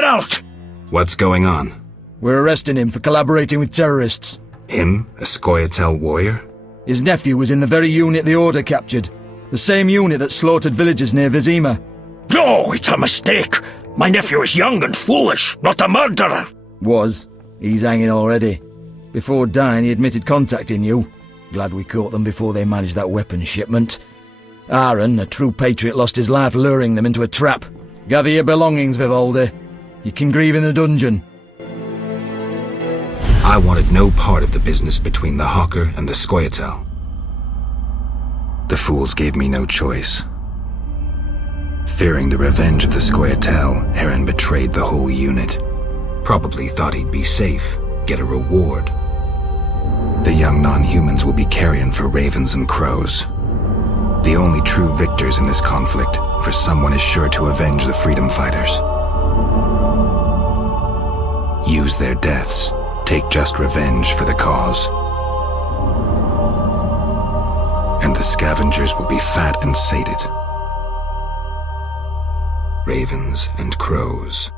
Geralt! What's going on? We're arresting him for collaborating with terrorists. Him? A Scoia'tael warrior? His nephew was in the very unit the Order captured. The same unit that slaughtered villagers near Vizima. No, it's a mistake. My nephew is young and foolish, not a murderer. Was. He's hanging already. Before dying, he admitted contacting you. Glad we caught them before they managed that weapons shipment. Aaron, a true patriot, lost his life luring them into a trap. Gather your belongings, Vivaldi. You can grieve in the dungeon. I wanted no part of the business between the Hawker and the Scoia'tael. The fools gave me no choice. Fearing the revenge of the Scoia'tael, Heron betrayed the whole unit. Probably thought he'd be safe, get a reward. The young non-humans will be carrion for ravens and crows. The only true victors in this conflict, for someone is sure to avenge the freedom fighters. Use their deaths, take just revenge for the cause. And the scavengers will be fat and sated. Ravens and crows.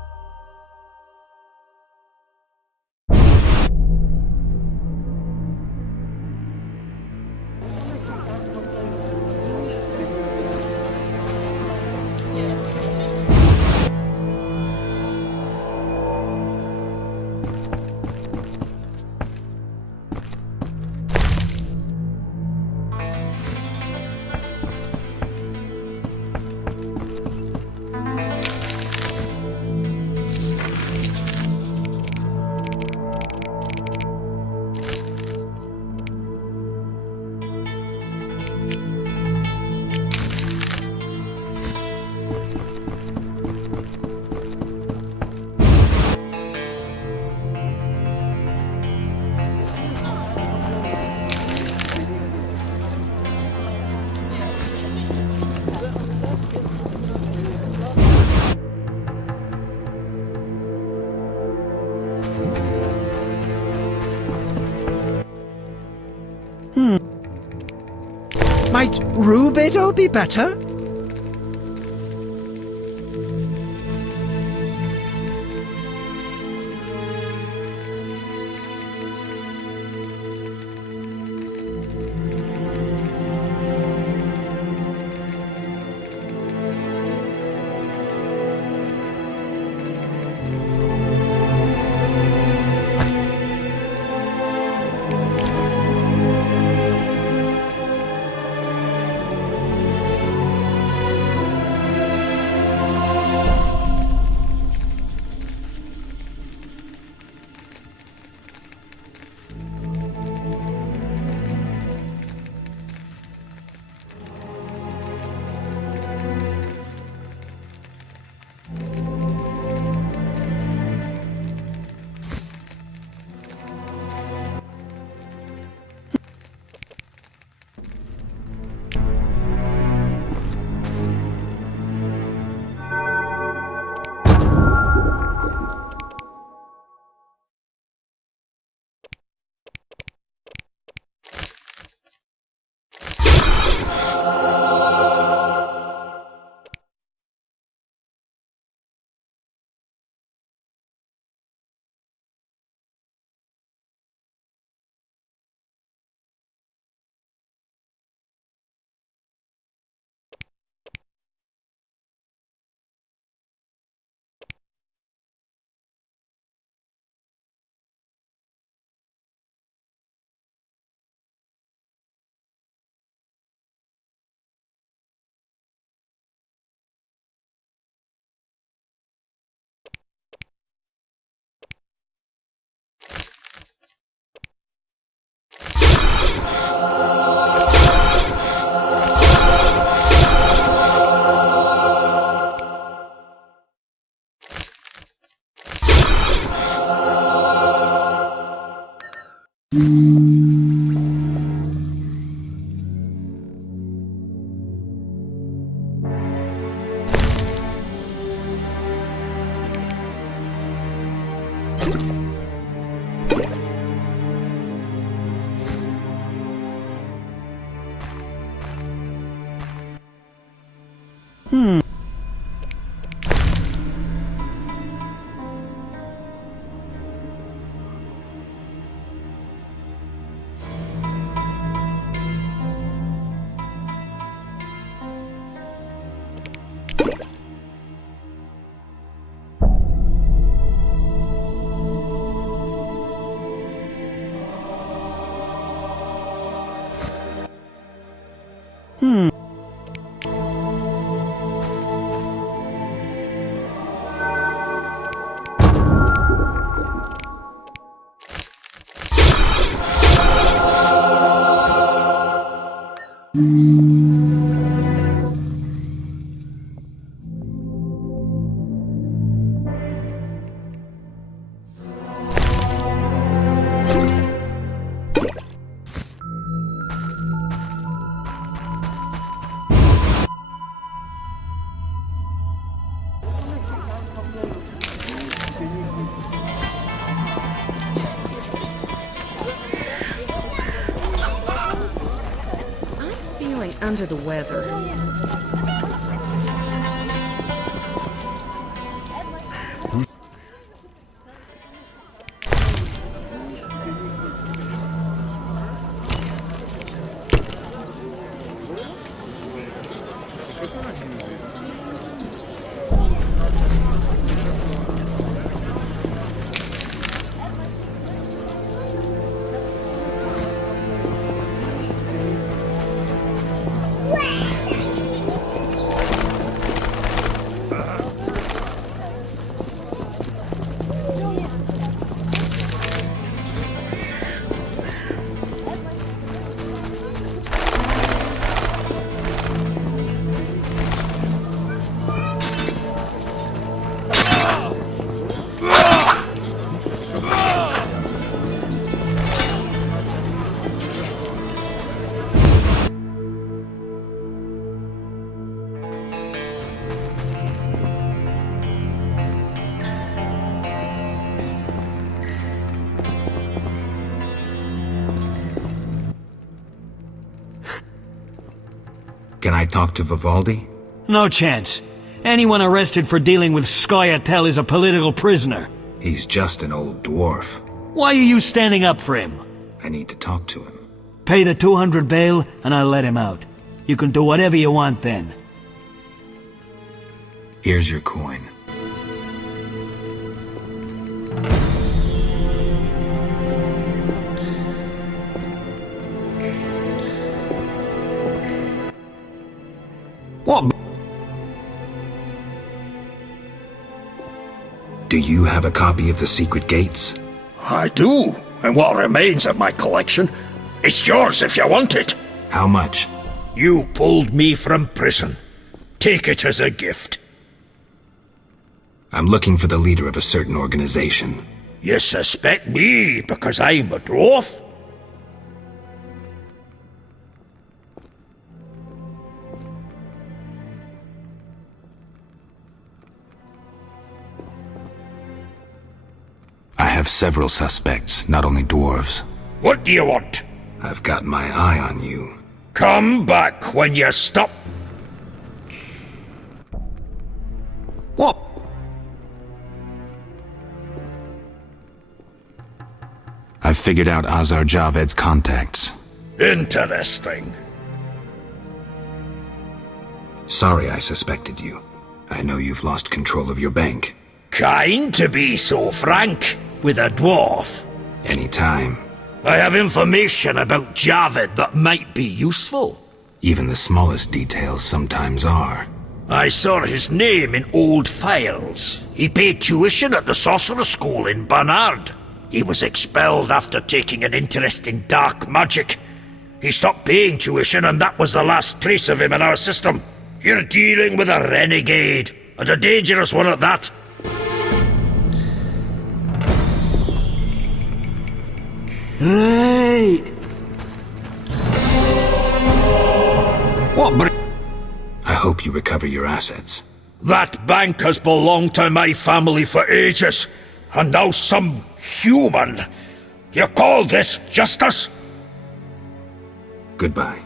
Might Rubedo be better? under the weather. Can I talk to Vivaldi? No chance. Anyone arrested for dealing with Scoia'tael is a political prisoner. He's just an old dwarf. Why are you standing up for him? I need to talk to him. Pay the 200 bail, and I'll let him out. You can do whatever you want then. Here's your coin. What? Do you have a copy of the Secret Gates? I do, and what remains of my collection. It's yours if you want it. How much? You pulled me from prison. Take it as a gift. I'm looking for the leader of a certain organization. You suspect me because I'm a dwarf? I have several suspects, not only dwarves. What do you want? I've got my eye on you. Come back when you stop. What? I've figured out Azar Javed's contacts. Interesting. Sorry I suspected you. I know you've lost control of your bank. Kind to be so frank with a dwarf. Anytime. I have information about Javed that might be useful. Even the smallest details sometimes are. I saw his name in old files. He paid tuition at the Sorcerer School in Barnard. He was expelled after taking an interest in dark magic. He stopped paying tuition, and that was the last trace of him in our system. You're dealing with a renegade, and a dangerous one at that. Hey! What? I hope you recover your assets. That bank has belonged to my family for ages, and now some human. You call this justice? Goodbye.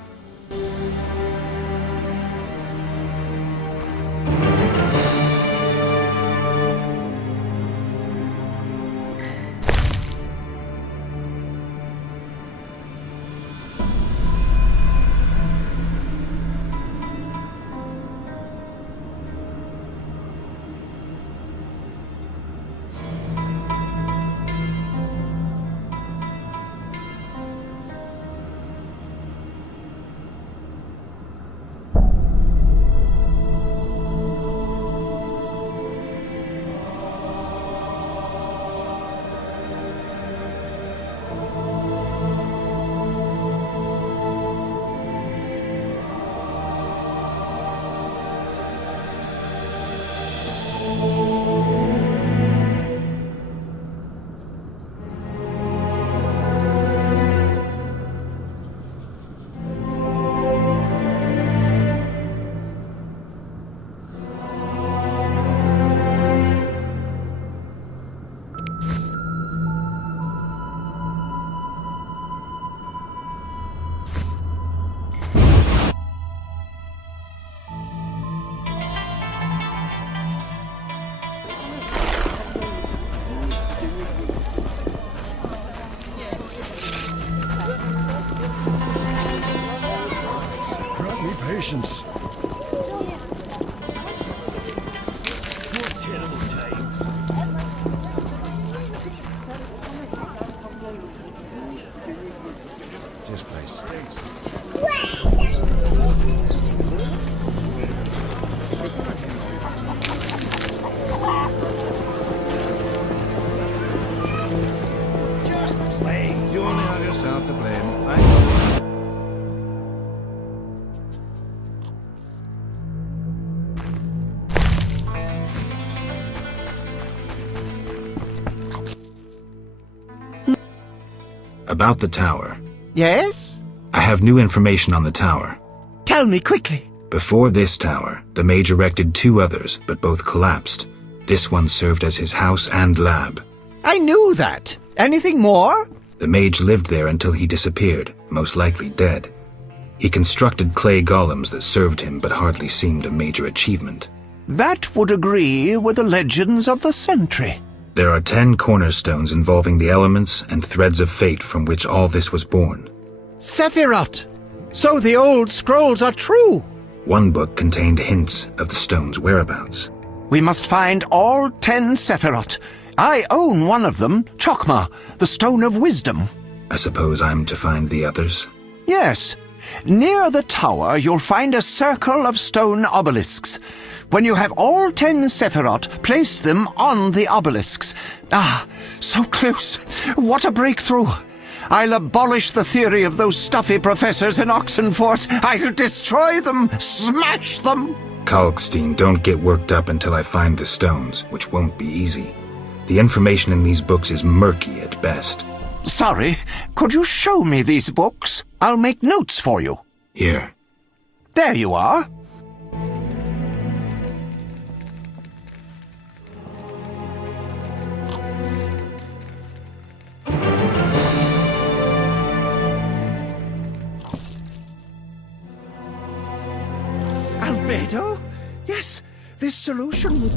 patience. This place stinks. Just play. You only have yourself to blame, right? About the tower. Yes? I have new information on the tower. Tell me quickly. Before this tower, the mage erected 2 others, but both collapsed. This one served as his house and lab. I knew that. Anything more? The mage lived there until he disappeared, most likely dead. He constructed clay golems that served him but hardly seemed a major achievement. That would agree with the legends of the Sentry. There are 10 cornerstones involving the elements and threads of fate from which all this was born. Sephiroth! So the old scrolls are true! One book contained hints of the stone's whereabouts. We must find all 10 Sephiroth. I own one of them, Chokmah, the Stone of Wisdom. I suppose I'm to find the others? Yes. Near the tower, you'll find a circle of stone obelisks. When you have all 10 Sephiroth, place them on the obelisks. Ah, so close. What a breakthrough. I'll abolish the theory of those stuffy professors in Oxenfort. I'll destroy them, smash them. Kalkstein, don't get worked up until I find the stones, which won't be easy. The information in these books is murky at best. Sorry, could you show me these books? I'll make notes for you. Here. There you are. Albedo? Yes, this solution would...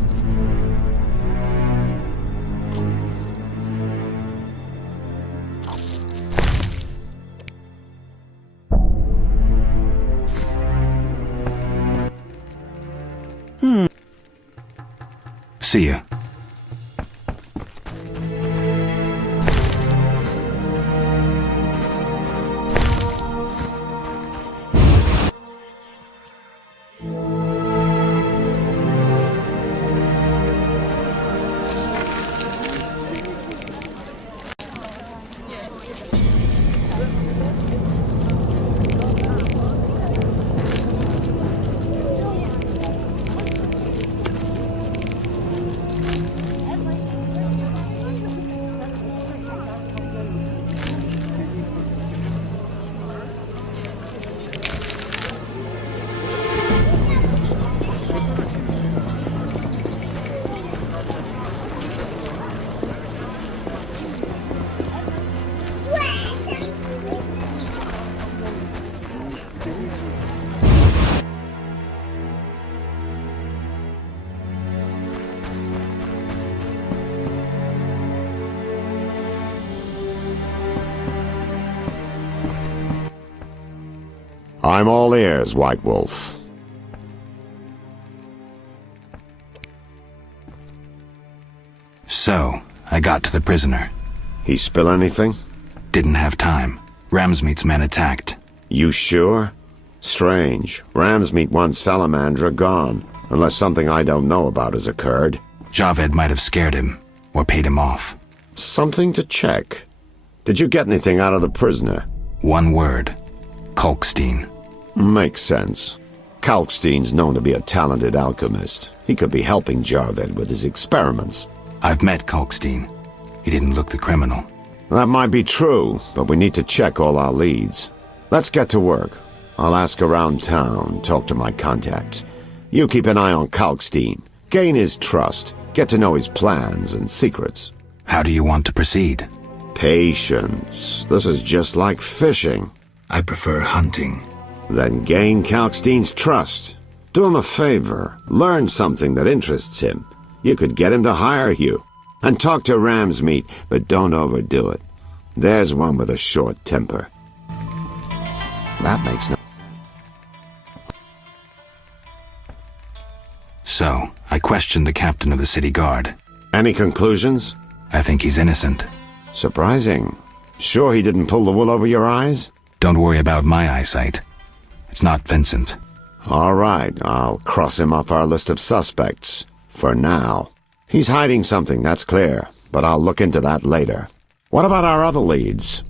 See ya. I'm all ears, White Wolf. So, I got to the prisoner. He spill anything? Didn't have time. Ramsmeet's men attacked. You sure? Strange. Ramsmeet wants Salamandra gone, unless something I don't know about has occurred. Javed might have scared him, or paid him off. Something to check. Did you get anything out of the prisoner? One word. Kalkstein. Makes sense. Kalkstein's known to be a talented alchemist. He could be helping Javed with his experiments. I've met Kalkstein. He didn't look the criminal. That might be true, but we need to check all our leads. Let's get to work. I'll ask around town, talk to my contacts. You keep an eye on Kalkstein. Gain his trust. Get to know his plans and secrets. How do you want to proceed? Patience. This is just like fishing. I prefer hunting. Then gain Kalkstein's trust. Do him a favor. Learn something that interests him. You could get him to hire you. And talk to Ramsmeet, but don't overdo it. There's one with a short temper. That makes no sense. So, I questioned the captain of the city guard. Any conclusions? I think he's innocent. Surprising. Sure he didn't pull the wool over your eyes? Don't worry about my eyesight. It's not Vincent. All right, I'll cross him off our list of suspects. For now. He's hiding something, that's clear, but I'll look into that later. What about our other leads?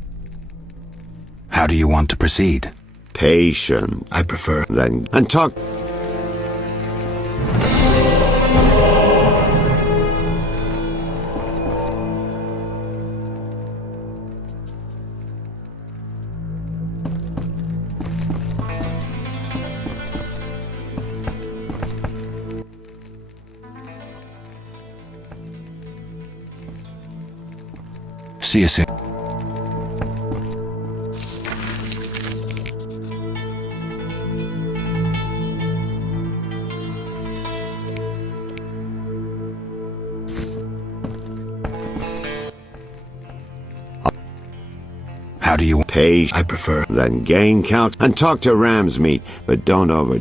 How do you want to proceed? Patient. I prefer... Then... And talk... See you soon. How do you... Patient. I prefer... Then gain count and talk to Ramsmeat, but don't over...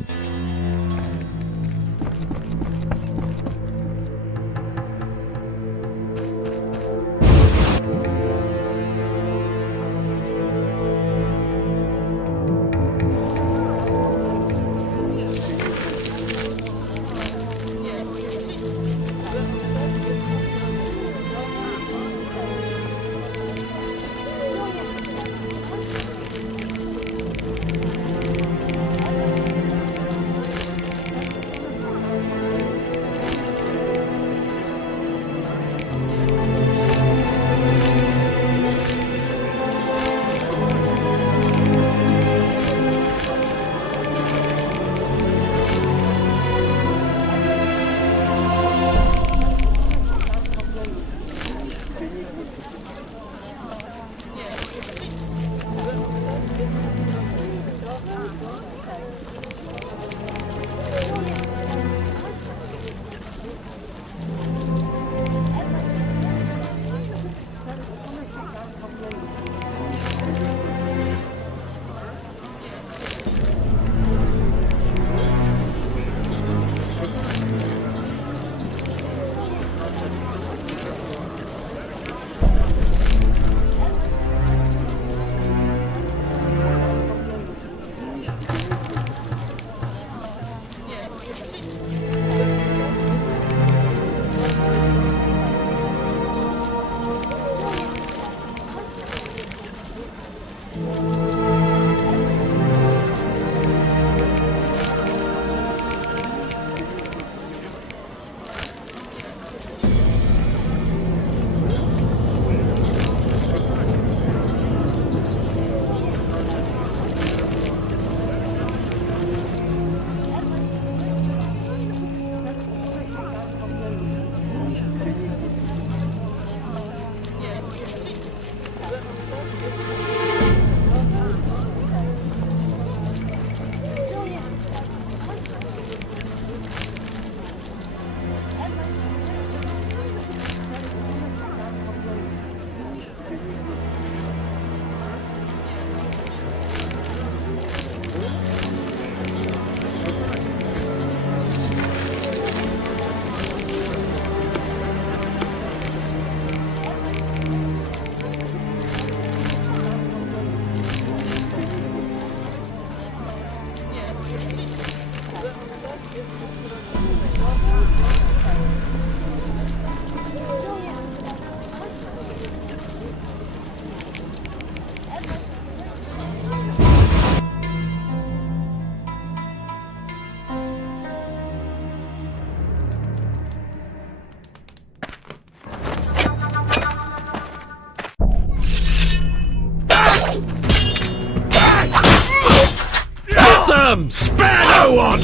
them! Spare no one!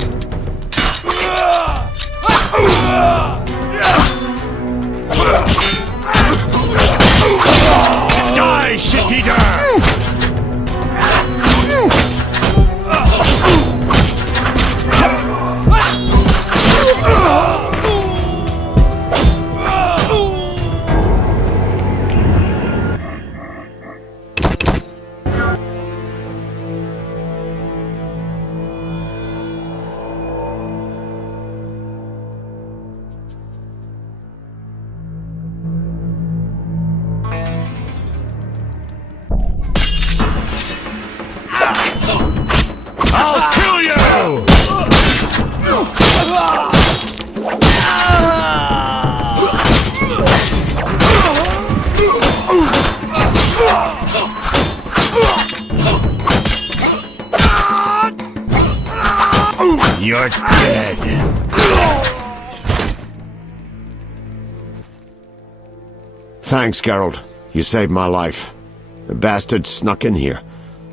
Die, shit-eater! You're dead. Thanks, Geralt. You saved my life. The bastards snuck in here.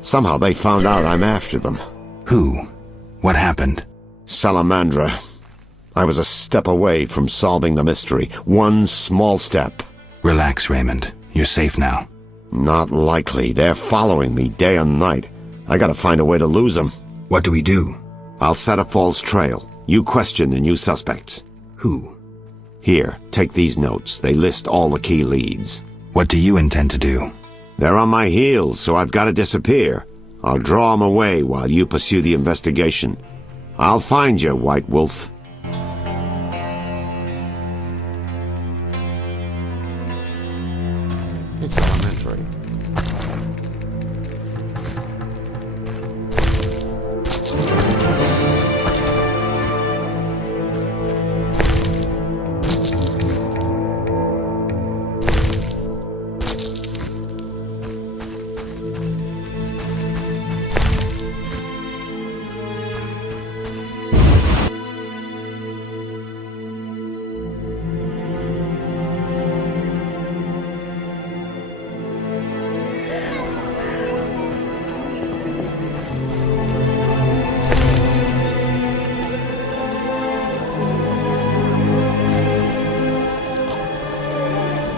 Somehow they found out I'm after them. Who? What happened? Salamandra. I was a step away from solving the mystery. One small step. Relax, Raymond. You're safe now. Not likely. They're following me day and night. I gotta find a way to lose them. What do we do? I'll set a false trail. You question the new suspects. Who? Here, take these notes. They list all the key leads. What do you intend to do? They're on my heels, so I've got to disappear. I'll draw them away while you pursue the investigation. I'll find you, White Wolf. It's elementary.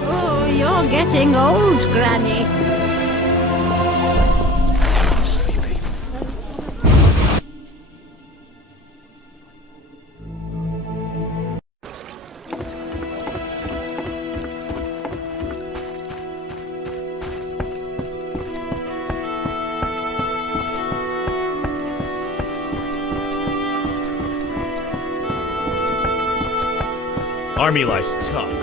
Oh, you're getting old, Granny. Army life's tough.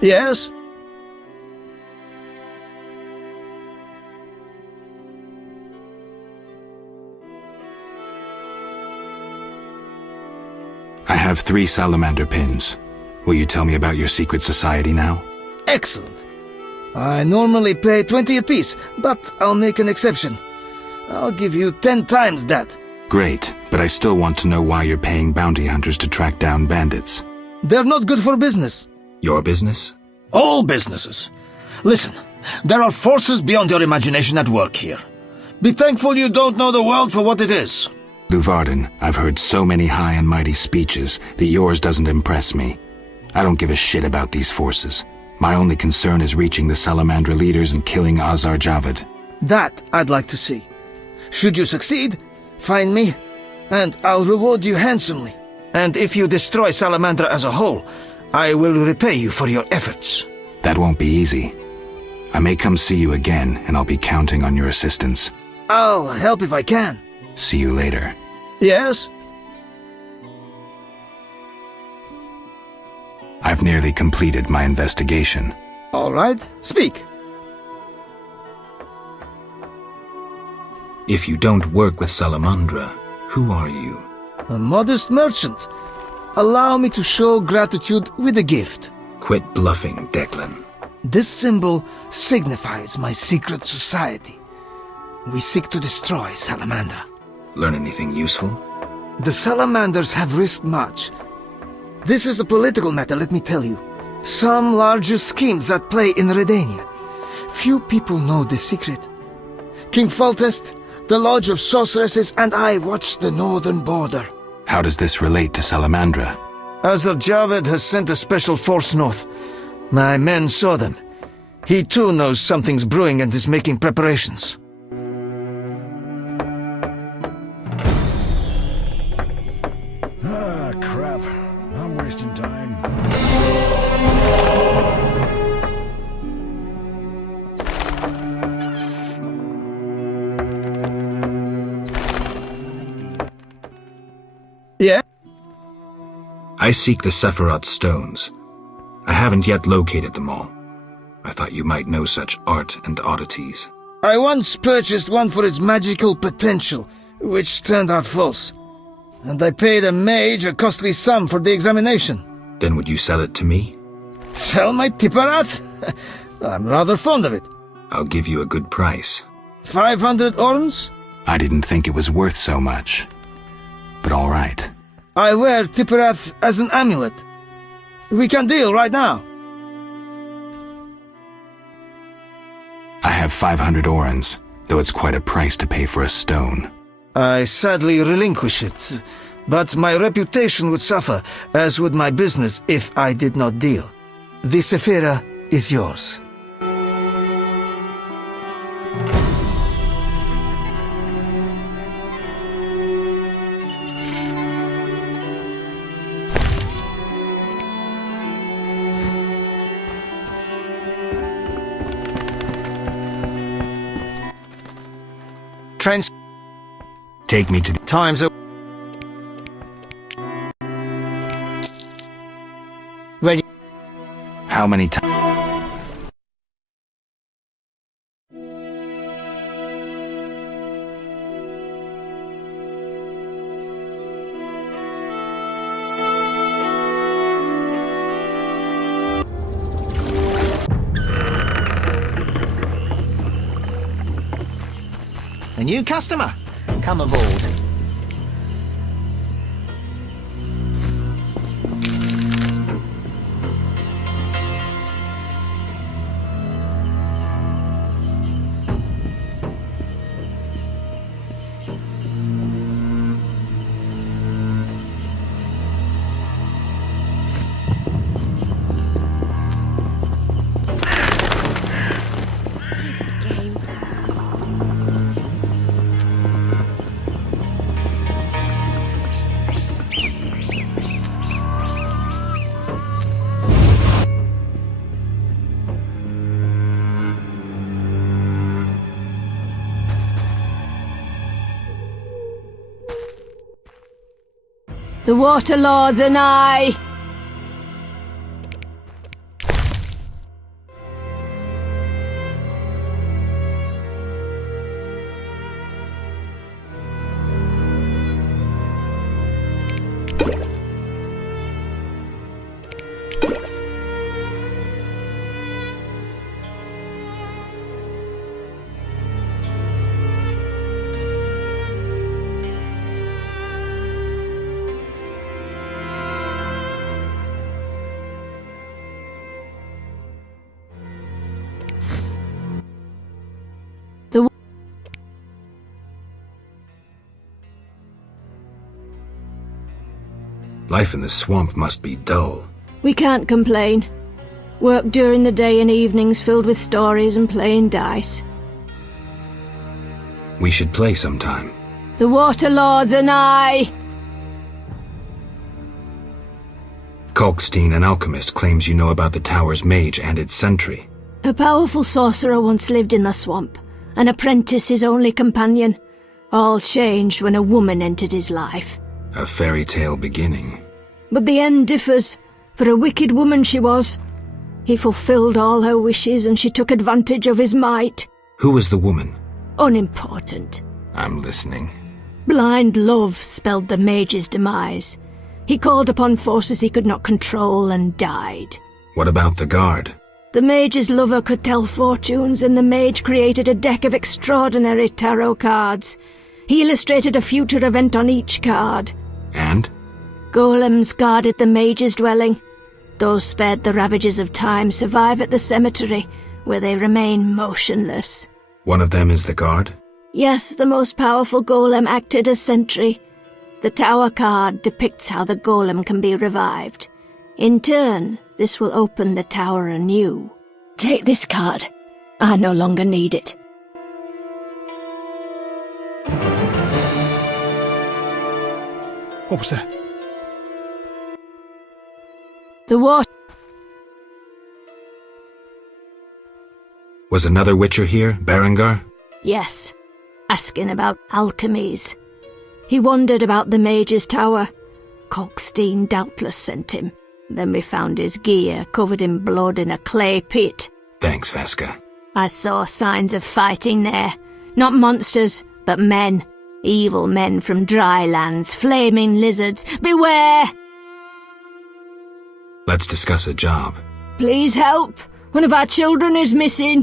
Yes? I have 3 salamander pins. Will you tell me about your secret society now? Excellent. I normally pay 20 apiece, but I'll make an exception. I'll give you 10 times that. Great, but I still want to know why you're paying bounty hunters to track down bandits. They're not good for business. Your business? All businesses. Listen, there are forces beyond your imagination at work here. Be thankful you don't know the world for what it is. Luvarden, I've heard so many high and mighty speeches that yours doesn't impress me. I don't give a shit about these forces. My only concern is reaching the Salamandra leaders and killing Azar Javad. That I'd like to see. Should you succeed, find me, and I'll reward you handsomely. And if you destroy Salamandra as a whole, I will repay you for your efforts. That won't be easy. I may come see you again, and I'll be counting on your assistance. I'll help if I can. See you later. Yes? I've nearly completed my investigation. All right, speak. If you don't work with Salamandra, who are you? A modest merchant. Allow me to show gratitude with a gift. Quit bluffing, Declan. This symbol signifies my secret society. We seek to destroy Salamandra. Learn anything useful? The Salamanders have risked much. This is a political matter, let me tell you. Some larger schemes at play in Redania. Few people know the secret. King Foltest, the Lodge of Sorceresses, and I watch the northern border. How does this relate to Salamandra? Azar Javad has sent a special force north. My men saw them. He too knows something's brewing and is making preparations. Ah, crap. I'm wasting time. Yeah? I seek the Sephiroth stones. I haven't yet located them all. I thought you might know such art and oddities. I once purchased one for its magical potential, which turned out false. And I paid a mage a costly sum for the examination. Then would you sell it to me? Sell my Tipparath? I'm rather fond of it. I'll give you a good price. 500 orns? I didn't think it was worth so much. But all right. I wear Tipperath as an amulet. We can deal right now. I have 500 orens, though it's quite a price to pay for a stone. I sadly relinquish it, but my reputation would suffer, as would my business if I did not deal. The Sephira is yours. Take me to the... Time's up. Ready. How many times? A new customer. Come aboard. The Water Lords and I. Life in the swamp must be dull. We can't complain. Work during the day and evenings filled with stories and playing dice. We should play sometime. The Water Lords and I. Kalkstein, an alchemist, claims you know about the tower's mage and its sentry. A powerful sorcerer once lived in the swamp, an apprentice his only companion. All changed when a woman entered his life. A fairy tale beginning. But the end differs, for a wicked woman she was. He fulfilled all her wishes and she took advantage of his might. Who was the woman? Unimportant. I'm listening. Blind love spelled the mage's demise. He called upon forces he could not control and died. What about the guard? The mage's lover could tell fortunes and the mage created a deck of extraordinary tarot cards. He illustrated a future event on each card. And? Golems guarded the mage's dwelling. Those spared the ravages of time survive at the cemetery, where they remain motionless. One of them is the guard? Yes, the most powerful golem acted as sentry. The tower card depicts how the golem can be revived. In turn, this will open the tower anew. Take this card. I no longer need it. What was that? The water. Was another Witcher here, Berengar? Yes, asking about alchemies. He wondered about the mage's tower. Kalkstein doubtless sent him. Then we found his gear covered in blood in a clay pit. Thanks, Veska. I saw signs of fighting there. Not monsters, but men. Evil men from dry lands, flaming lizards. Beware! Let's discuss a job. Please help. One of our children is missing.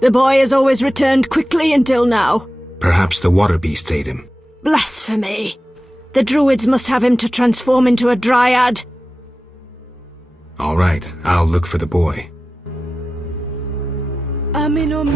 The boy has always returned quickly until now. Perhaps the water beast ate him. Blasphemy! The druids must have him to transform into a dryad. All right, I'll look for the boy. Aminum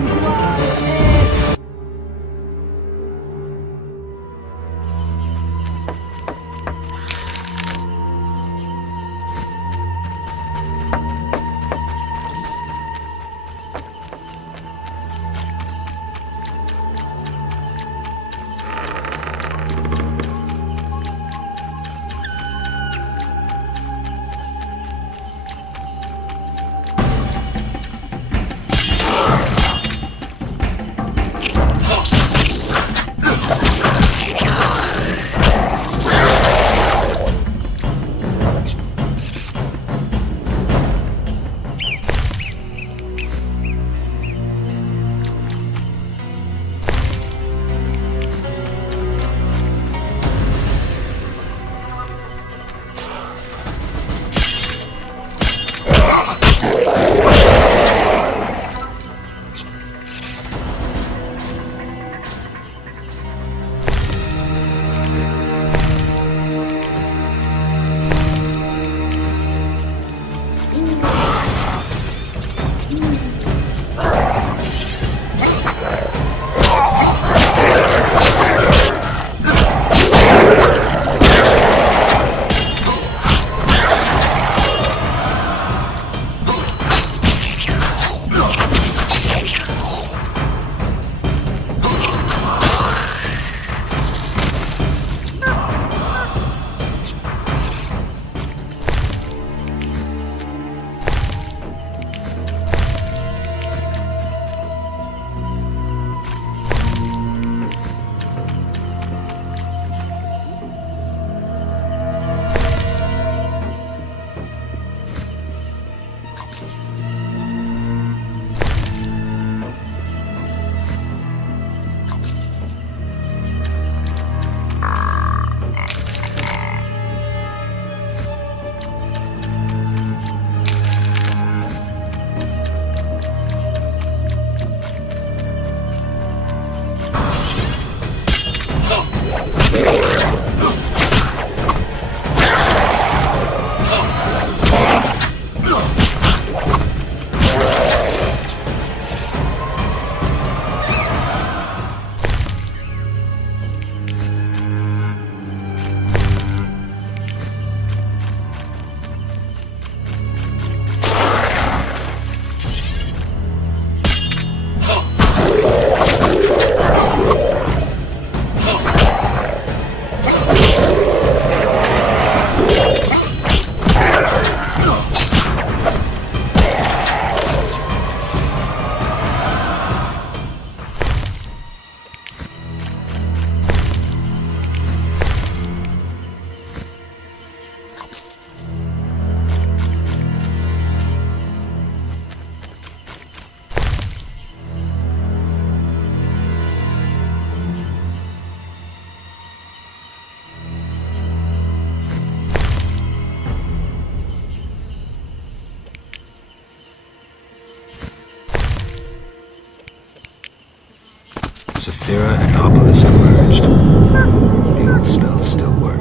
Saphira and Obelisk merged. The old spells still work.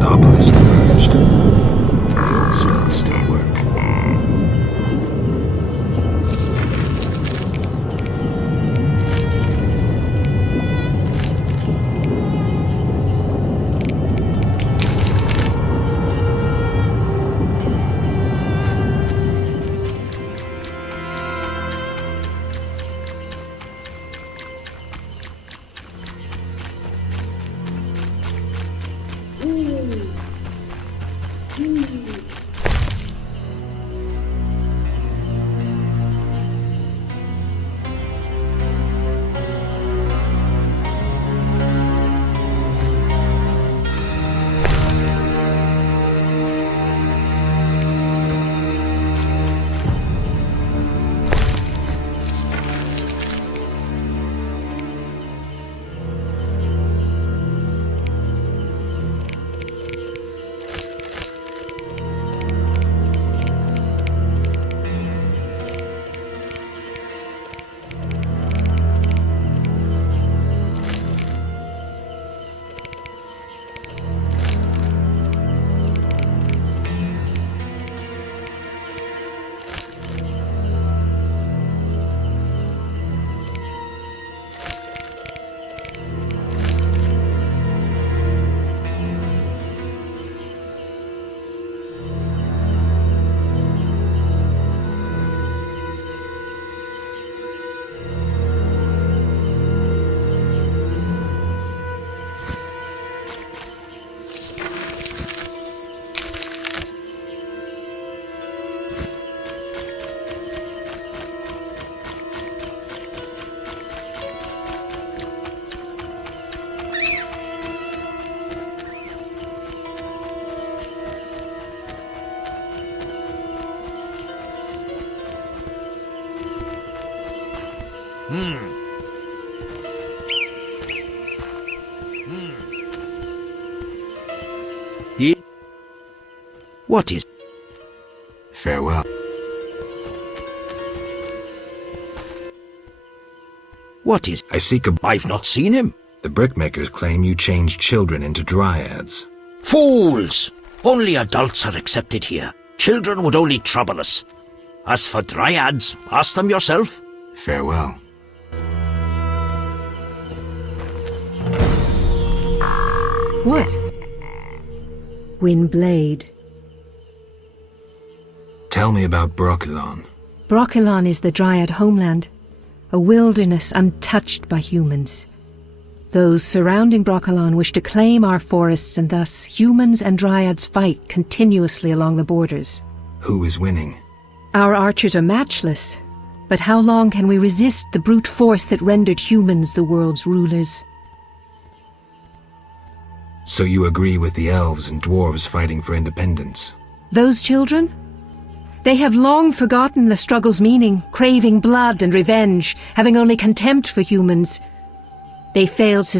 and obelisk emerged. The old spells still work. What is... Farewell. What is... I seek a... I've not seen him. The brickmakers claim you change children into dryads. Fools! Only adults are accepted here. Children would only trouble us. As for dryads, ask them yourself. Farewell. What? Windblade. Tell me about Brokilon. Brokilon is the Dryad homeland, a wilderness untouched by humans. Those surrounding Brokilon wish to claim our forests, and thus humans and Dryads fight continuously along the borders. Who is winning? Our archers are matchless, but how long can we resist the brute force that rendered humans the world's rulers? So you agree with the elves and dwarves fighting for independence? Those children? They have long forgotten the struggle's meaning, craving blood and revenge, having only contempt for humans. They failed to